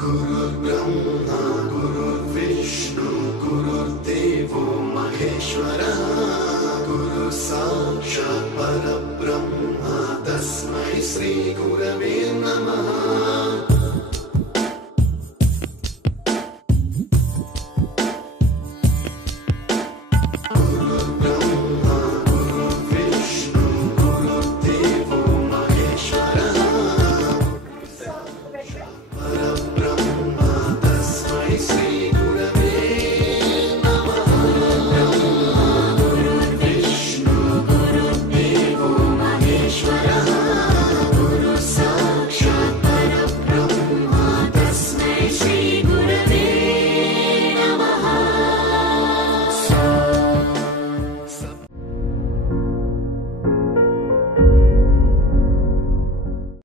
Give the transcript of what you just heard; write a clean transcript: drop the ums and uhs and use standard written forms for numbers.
गुरुर्ब्रह्मा गुरुर्विष्णु गुरुर्देवो महेश्वरः गुरु साक्षात् परब्रह्म तस्मै श्री गुरवे नमः।